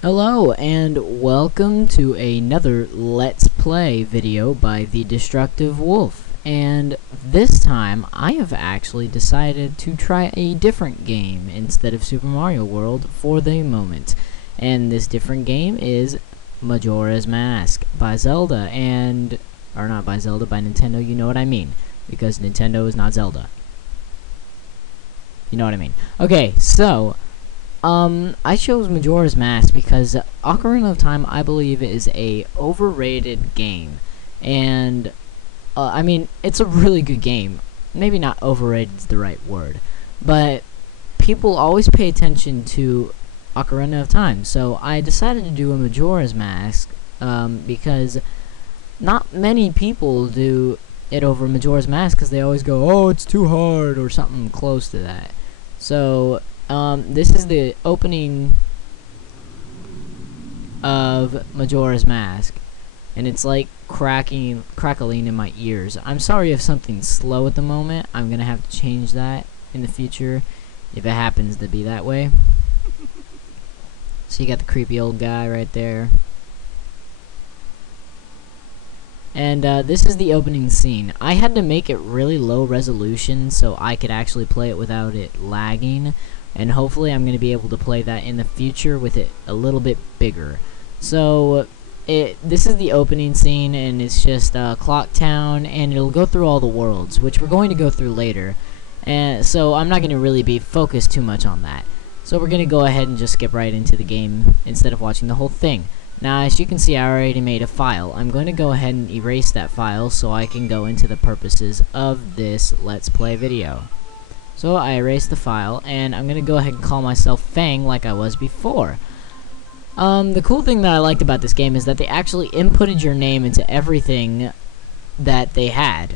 Hello and welcome to another Let's Play video by the Destructive Wolf. And this time I have actually decided to try a different game instead of Super Mario World for the moment. And this different game is Majora's Mask by Zelda or not by Zelda, by Nintendo, you know what I mean. Because Nintendo is not Zelda. You know what I mean. Okay, so I chose Majora's Mask because Ocarina of Time, I believe, is a overrated game, and I mean, it's a really good game. Maybe not overrated is the right word, but people always pay attention to Ocarina of Time, so I decided to do a Majora's Mask because not many people do it over Majora's Mask because they always go, oh, it's too hard, or something close to that. So this is the opening of Majora's Mask, and it's like crackling in my ears. I'm sorry if something's slow at the moment. I'm gonna have to change that in the future if it happens to be that way. So you got the creepy old guy right there. And this is the opening scene. I had to make it really low resolution so I could actually play it without it lagging. And hopefully I'm going to be able to play that in the future with it a little bit bigger. So this is the opening scene, and it's just Clock Town, and it'll go through all the worlds, which we're going to go through later. And so I'm not going to really be focused too much on that. So we're going to go ahead and just skip right into the game instead of watching the whole thing. Now, as you can see, I already made a file. I'm going to go ahead and erase that file so I can go into the purposes of this Let's Play video. So I erased the file, and I'm going to go ahead and call myself Fang like I was before. The cool thing that I liked about this game is that they actually inputted your name into everything that they had.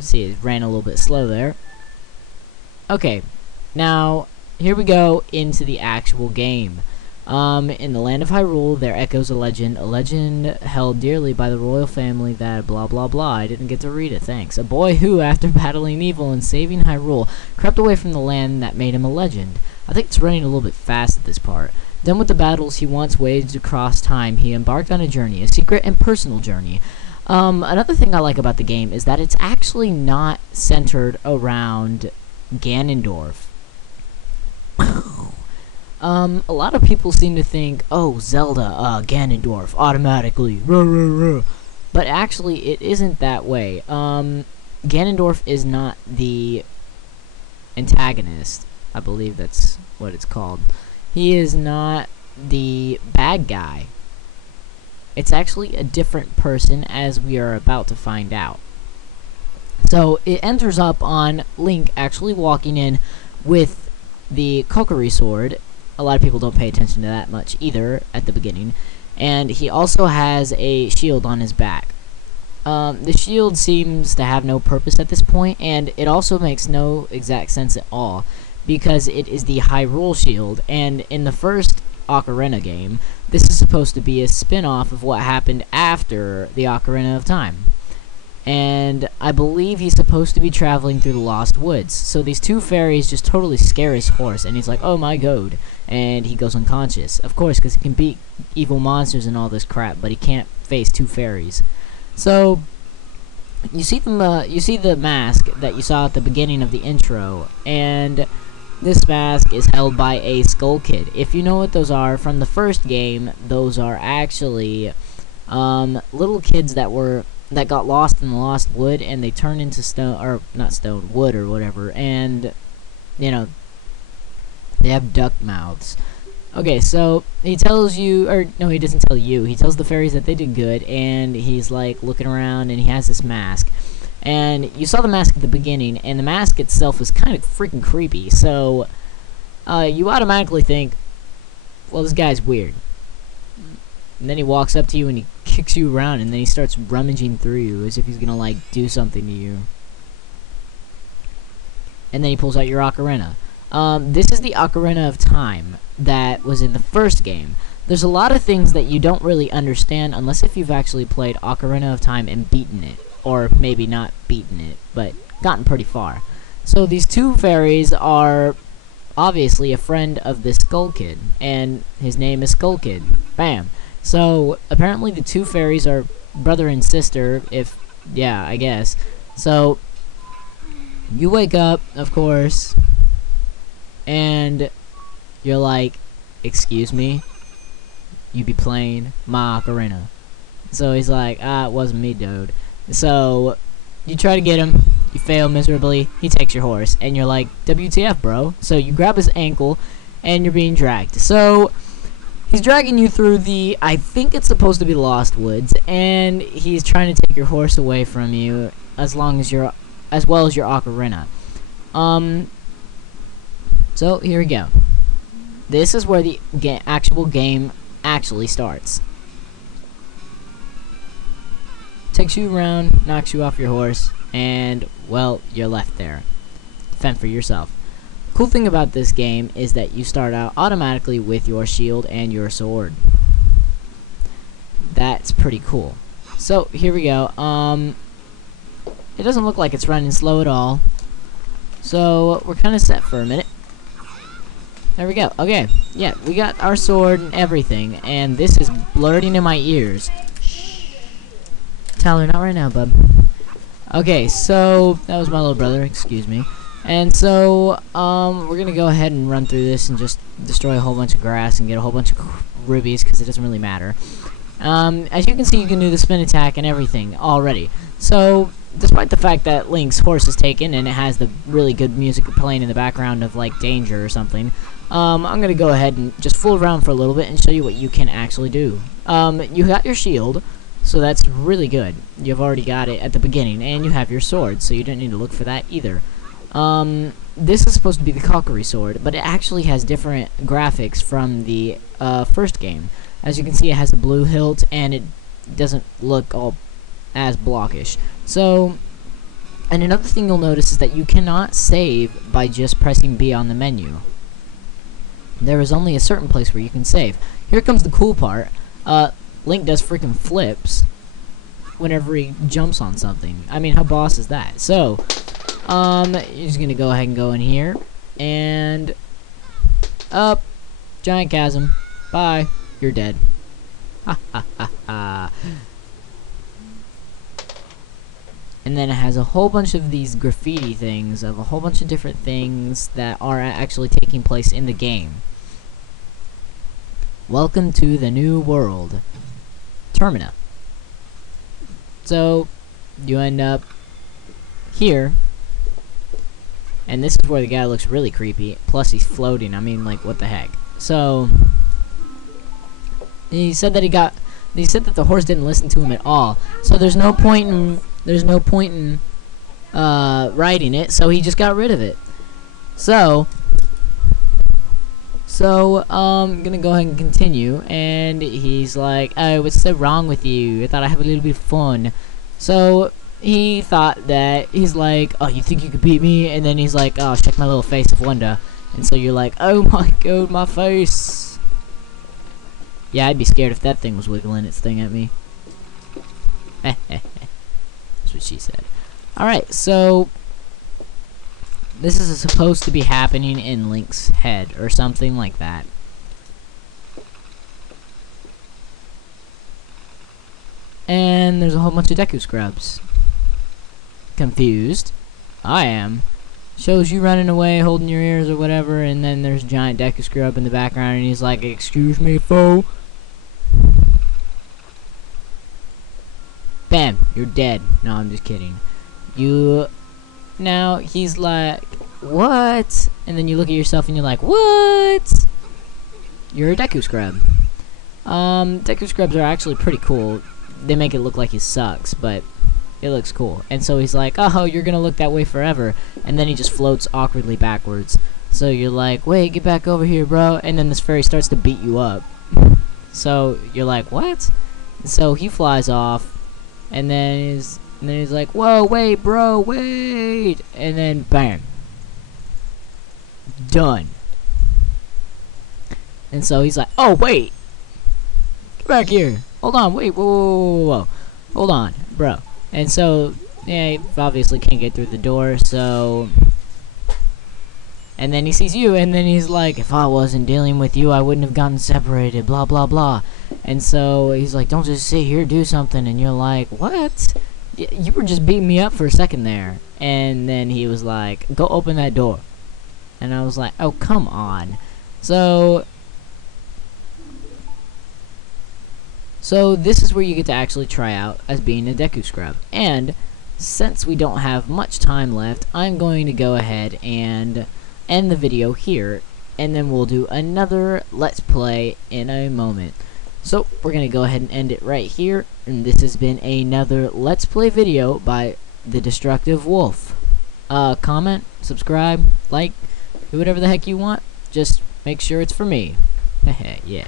See, it ran a little bit slow there. Okay, now, here we go into the actual game. In the land of Hyrule, there echoes a legend held dearly by the royal family that blah blah blah. I didn't get to read it, thanks. A boy who, after battling evil and saving Hyrule, crept away from the land that made him a legend. I think it's running a little bit fast at this part. Done with the battles he once waged across time, he embarked on a journey, a secret and personal journey. Another thing I like about the game is that it's actually not centered around Ganondorf. A lot of people seem to think, oh, Zelda, Ganondorf, automatically, ruh, ruh, ruh. But actually, it isn't that way. Ganondorf is not the antagonist. I believe that's what it's called. He is not the bad guy. It's actually a different person, as we are about to find out. So, it enters up on Link actually walking in with the Kokiri sword. A lot of people don't pay attention to that much either at the beginning. And he also has a shield on his back. The shield seems to have no purpose at this point, and it also makes no exact sense at all, because it is the Hyrule shield, and in the first Ocarina game, this is supposed to be a spin-off of what happened after the Ocarina of Time. And I believe he's supposed to be traveling through the Lost Woods. So these two fairies just totally scare his horse, and he's like, oh my god, and he goes unconscious. Of course, because he can beat evil monsters and all this crap, but he can't face two fairies. So you see the mask that you saw at the beginning of the intro, and this mask is held by a skullkid. If you know what those are from the first game, those are actually little kids that got lost in the Lost Wood, and they turn into wood or whatever, and, you know, they have duck mouths. Okay, so he tells you, or no, he doesn't tell you, he tells the fairies that they did good, and he's like looking around, and he has this mask. And you saw the mask at the beginning, and the mask itself is kind of freaking creepy, so you automatically think, well, this guy's weird. And then he walks up to you and he kicks you around, and then he starts rummaging through you as if he's gonna like do something to you. And then he pulls out your ocarina. This is the Ocarina of Time that was in the first game. There's a lot of things that you don't really understand unless if you've actually played Ocarina of Time and beaten it. Or maybe not beaten it, but gotten pretty far. So these two fairies are obviously a friend of this skullkid, and his name is skullkid. Bam. So apparently the two fairies are brother and sister, if, yeah, I guess. So you wake up, of course, and you're like, excuse me, you be playing my ocarina. So he's like, it wasn't me, dude. So you try to get him, you fail miserably, he takes your horse, and you're like, WTF, bro? So you grab his ankle, and you're being dragged. So he's dragging you through the, I think it's supposed to be Lost Woods, and he's trying to take your horse away from you, as well as your ocarina. So here we go. This is where the actual game actually starts. Takes you around, knocks you off your horse, and, well, you're left there. Fend for yourself. Cool thing about this game is that you start out automatically with your shield and your sword. That's pretty cool. So, here we go. It doesn't look like it's running slow at all. So, we're kind of set for a minute. There we go. Okay, yeah, we got our sword and everything, and this is blurting in my ears. Tyler, not right now, bub. Okay, so that was my little brother, excuse me. And so, we're gonna go ahead and run through this and just destroy a whole bunch of grass and get a whole bunch of rubies, because it doesn't really matter. As you can see, you can do the spin attack and everything already. So, despite the fact that Link's horse is taken and it has the really good music playing in the background of, like, Danger or something, I'm gonna go ahead and just fool around for a little bit and show you what you can actually do. You got your shield, so that's really good. You've already got it at the beginning, and you have your sword, so you don't need to look for that either. This is supposed to be the Kokiri sword, but it actually has different graphics from the first game. As you can see, it has a blue hilt, and it doesn't look all as blockish. So, and another thing you'll notice is that you cannot save by just pressing B on the menu. There is only a certain place where you can save. Here comes the cool part. Link does freaking flips whenever he jumps on something. I mean, how boss is that? So, you're just gonna go ahead and go in here, and up, giant chasm. Bye, you're dead. Ha ha ha ha. And then it has a whole bunch of these graffiti things of a whole bunch of different things that are actually taking place in the game. Welcome to the new world. Termina. So, you end up here, and this is where the guy looks really creepy, plus he's floating. I mean, like, what the heck. So, he said that the horse didn't listen to him at all, so there's no point in riding it, so he just got rid of it. So I'm gonna go ahead and continue, and he's like, oh, what's so wrong with you? I thought I'd have a little bit of fun. So he thought that, he's like, oh, you think you could beat me? And then he's like, oh, check my little face of wonder. And so you're like, oh my god, my face. Yeah, I'd be scared if that thing was wiggling its thing at me. That's what she said. Alright, so this is supposed to be happening in Link's head or something like that. And there's a whole bunch of Deku scrubs. Confused. I am. Shows you running away, holding your ears or whatever, and then there's a giant Deku scrub in the background, and he's like, excuse me, foe. Bam, you're dead. No, I'm just kidding. Now, he's like, what? And then you look at yourself and you're like, what? You're a Deku Scrub. Deku Scrubs are actually pretty cool. They make it look like he sucks, but it looks cool. And so he's like, oh, you're gonna look that way forever. And then he just floats awkwardly backwards. So you're like, wait, get back over here, bro. And then this fairy starts to beat you up. So you're like, what? And so he flies off. And then he's like, whoa, wait, bro, wait. And then, bam. Done. And so he's like, oh, wait. Get back here. Hold on, wait, whoa. Hold on, bro. And so, yeah, he obviously can't get through the door, so And then he sees you, and then he's like, if I wasn't dealing with you, I wouldn't have gotten separated, blah, blah, blah. And so he's like, don't just sit here, do something. And you're like, what? You were just beating me up for a second there. And then he was like, go open that door. And I was like, oh, come on. So this is where you get to actually try out as being a Deku Scrub. And since we don't have much time left, I'm going to go ahead and end the video here, and then we'll do another Let's Play in a moment. So we're going to go ahead and end it right here, and this has been another Let's Play video by the Destructive Wolf. Comment, subscribe, like, do whatever the heck you want, just make sure it's for me. Yeah.